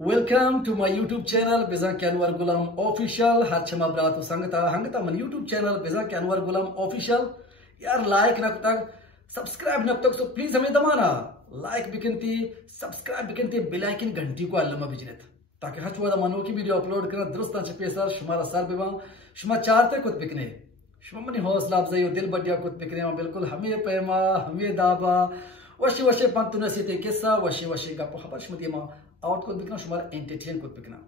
Welcome to my YouTube channel Biza Anwar Ghulam Official. Hachama Bratu Hangata man YouTube channel Biza Anwar Ghulam Official. यार like न तक subscribe न तक, तो please हमें Damana like बिकनती subscribe बिकनती bell icon घंटी को अल्लमा बिजनेत ताकि हच वाला मनो की वीडियो अपलोड करना दुरुस्त पेसर शुमारा सर बेवा शुमा चारते कुत बिकने शुमा मनी हौसला अफजाई दिल बढ़िया कुत बिकने बिल्कुल हमें पैमा हमें दाबा वशी वशी पंतु नसीते किस्सा वशी वशी का खबर शुमतिमा आउट कुत बिकना शुमारा एंटरटेन कुत बिकना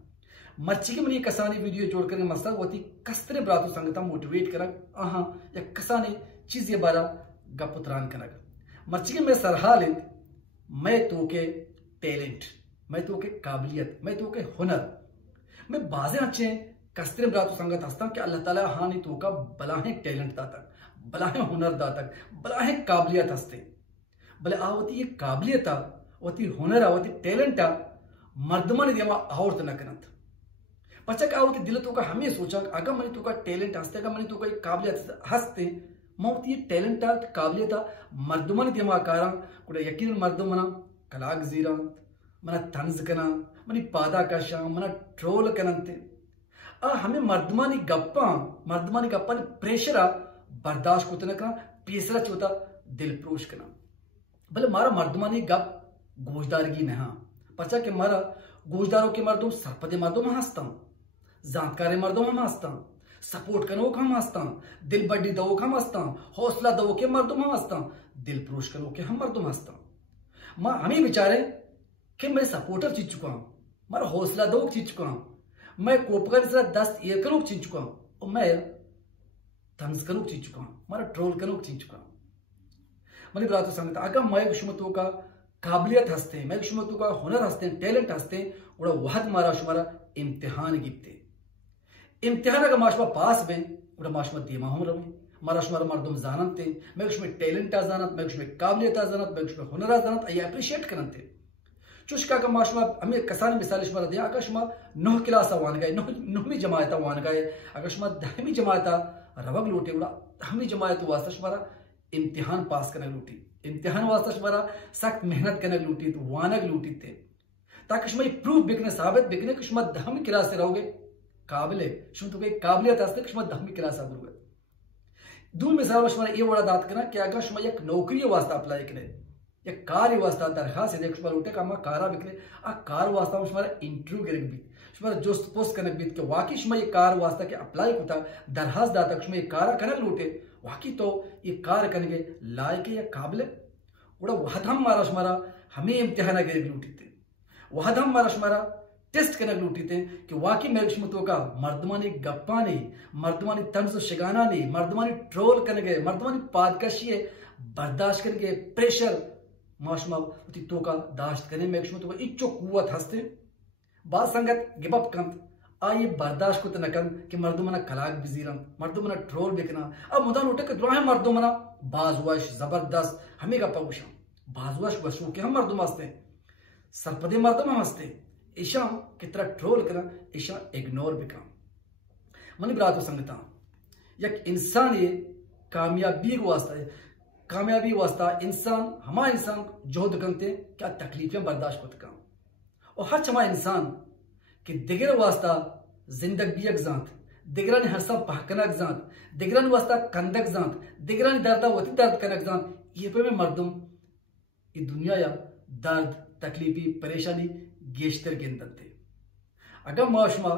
मर्ची की मनी कसानी वीडियो जोड़ कर मसा होती कस्तरे ब्रातु संगता मोटिवेट करा आहा या कसानी चीज ये बारा गपुत्रान कनक मर्ची के मैं सरहाल मैं तो के टैलेंट मैं तो के काबिलियत मैं तो के हुनर मैं बाजे अच्छे कस्तरे ब्रातु संगत हस्ता कि अल्लाह ताला हानि तो का बलाहे टैलेंट दातक बलाहे हुनर दातक बलाहे काबिलियत हस्ते भले आवती ये काबिलियत आवती हुनर आवती टैलेंट मर्दमन देवा आवत नकनत पचक आवती दिल तो का हमें सोचा अगर मनी तो का टैलेंट हस्ते अगर मनी तो का काबिलियत हस्ते मौती टैलेंट काबिलियत मर्दमन दिमाकारा कुड़ा यकीन मर्दमना कलाग जीरा मना तंज कना मनी पादा कशा मना ट्रोल कनंते हमें मर्दमानी गप्पा ने प्रेशर बर्दाश्त को तनकना पेसरा चोता दिल प्रोश कना भले मारा मर्दमानी गप गोजदारगी में हाँ पचा के मारा गोजदारों के मर्दों सरपदे मर्दों में हंसता जानकारे मर्दों में हंसता सपोर्ट कनो हम हंसता दिल बड्डी दो हम हंसता हौसला दो के मर्दों हम हंसता दिल पुरुष करो के हम मर्दों हंसता मां हमें विचारे कि मैं सपोर्टर चीज चुका हूं मारा हौसला दो चीज चुका हूं मैं कोपकर से 10 एक करो चीज चुका हूं और मैं तंज करो चीज चुका हूं मारा ट्रोल करो चीज चुका हूं मनी ब्रातो संगता अगर मैं गुशमतों का काबिलियत हंसते मैं गुशमतों का हुनर हंसते टैलेंट हंसते उड़ा वहद मारा शुमारा इम्तिहान गिफ्ते इम्तिहान का माशमा पास में उड़ा माशमा दिमा हम रमे मारा शुमारा मर्दम जानते मैं उसमें टैलेंट जानत मैं उसमें काबिलियत जानत मैं उसमें हुनर जानत आई अप्रिशिएट करते चुशका का माशमा हमें कसानी मिसाल शुमारा दिया आकाशमा 9 क्लास वान गए 9वीं जमायत वान गए आकाशमा 10वीं जमायत रवग लूटे उड़ा 10वीं जमायत वास्ता शुमारा इम्तिहान पास करने लूटी इम्तिहान वास्ता शुमारा सख्त मेहनत करने लूटी तो वानग लूटी थे ताकि शुमा प्रूफ बिकने साबित बिकने कि शुमा 10वीं क्लास से रहोगे काबिल शुम तो काबिलियत हस्ते शुमा 10वीं क्लास आबरू दूर मिसाल शुमारा ये बड़ा दात करना कि अगर शुमा एक नौकरी वास्ता अप्लाई करे या कार्य वास्ता दरखास्त देख शुमारा उठे का कार बिकने आ कार वास्ता शुमारा इंटरव्यू करे भी शुमारा जो पोस्ट कनक बीत के वाकई शुमा ये कार वास्ता के अप्लाई होता दरखास्त दाता शुमा ये कार कनक लूटे वाकई तो ये कार कनके लायक या काबिल उड़ा वहदम मारा शुमारा हमें इम्तिहान करे लूटी थे वहदम मारा शुमारा टेस्ट कनक लूटी थे कि वाकई मेघमतों का मर्दमानी गप्पा नहीं मर्दमानी तंज शिगाना नहीं मर्दमानी ट्रोल करने मर्दमानी पादकशी बर्दाश्त करके प्रेशर माशमा तो का दाश्त करने मेघमतों का इच्छो कुवत हंसते बात संगत गिबप कंत आइए बर्दाश्त को तनकन कि मर्दमना कलाक बिजीरन मर्दमना ट्रोल बिकना अब मुदा उठे के दुआ है मर्दमना बाजवश जबरदस्त हमें गप्पा गुशा बाजवश वशु के हम मर्दम हंसते सरपदे मर्दम हंसते ईशा कितना ट्रोल करा ईशा इग्नोर बिका मनी ब्रातो संगता यक इंसान ये कामयाबी वास्ता इंसान हमारा इंसान जोहद करते क्या तकलीफें बर्दाश्त करते काम और हर चमा इंसान कि दिगर वास्ता जिंदगी जात दिगरानी हरसा पहकनक जात दिगरानी वास्ता कंदक जात दिगरानी दर्दा वती दर्द कनक जात ये पे में मर्दम ये दुनिया या दर्द तकलीफी परेशानी गेश्तर के अंदर थे अगर माशमा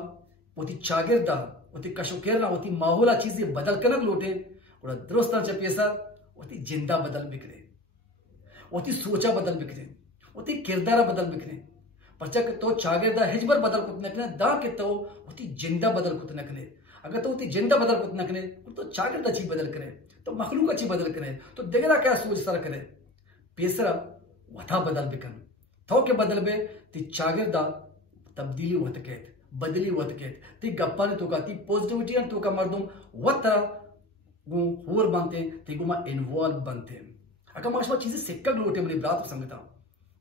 वती चागिरदा वती कशोकेरना वती माहौला चीजें बदल कनक लोटे और दुरुस्त चपेसा वती जिंदा बदल बिखरे वती सोचा बदल बिखरे वती किरदारा बदल बिखरे पचक तो चागिरदा हिजबर बदल कुत नकने दा के तो वती जिंदा बदल कुत नकने अगर तो वती जिंदा बदल कुत नकने तो चागिरदा ची बदल करे तो मखलूक अच्छी बदल करे तो दिगरा क्या सोच सर करे पेसरा वथा बदल बिकन थो के बदल बे ती चागिरदा तब्दीली वतकेत बदली वतकेत ती गप्पा ने तो का ती पॉजिटिविटी ने तो का मर्दम वतरा गु होर बनते ती गुमा इन्वॉल्व बनते अगर माशमा चीजें सिक्का लोटे मने ब्रात संगता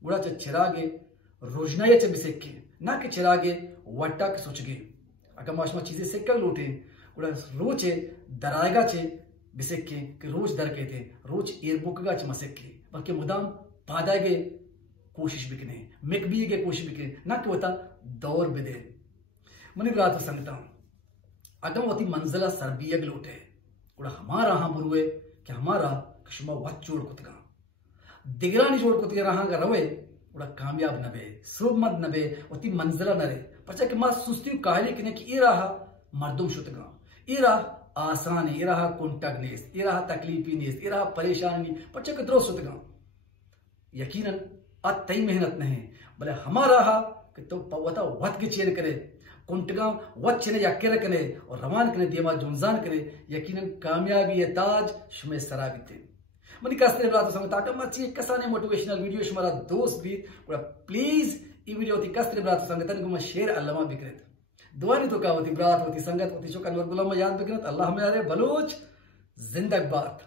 गुड़ा चिरागे रोजनाया च बिसेक्के ना के चिरागे वट्टा के सोचगे अगर माशमा चीजें सिक्का लोटे गुड़ा रोचे दराएगा चे बिसेक्के कि रोज दर कहते रोज एयरबुक गा च मसेक्के बल्कि मुदाम पादागे कोशिश बिकने मेकबी के कोशिश बिकने ना कि होता दौर बिदे मनी ब्रात संगता अगम वती मंजिला सरबियग लोटे उड़ा हमारा हाँ बुरुए कि हमारा कशमा वत जोड़ कुतगा दिगरानी जोड़ कुतगा रहा का रवे उड़ा कामयाब नबे सुबमद नबे वती मंजिला नरे पचा कि मां सुस्ती काहली किने कि इराहा मर्दुम शुतगा इरा आसानी इराहा कुंटगनेस इराहा तकलीफी नेस इराहा परेशानी पचा कि द्रो शुतगा यकीनन अत तई मेहनत नहीं भले हमारा हा कि तो पवता वत के चेन करे कुंटगा वत चेने याके रखने और रवान कने दियमा जुनजान करे यकीनन कामयाबी ये ताज शुमे सराबिते मनी कास्ते ब्रातो संगता का मची कसाने मोटिवेशनल वीडियो शुमारा दोस्त भी पूरा प्लीज ई वीडियो ती कास्ते ब्रातो संगता ने गुमा शेयर अल्लामा बिकरेत दुआनी तो का होती ब्रात होती संगत होती शोकन वर गुलाम याद बिकरेत अल्लाह में यारे बलूच जिंदगबाद।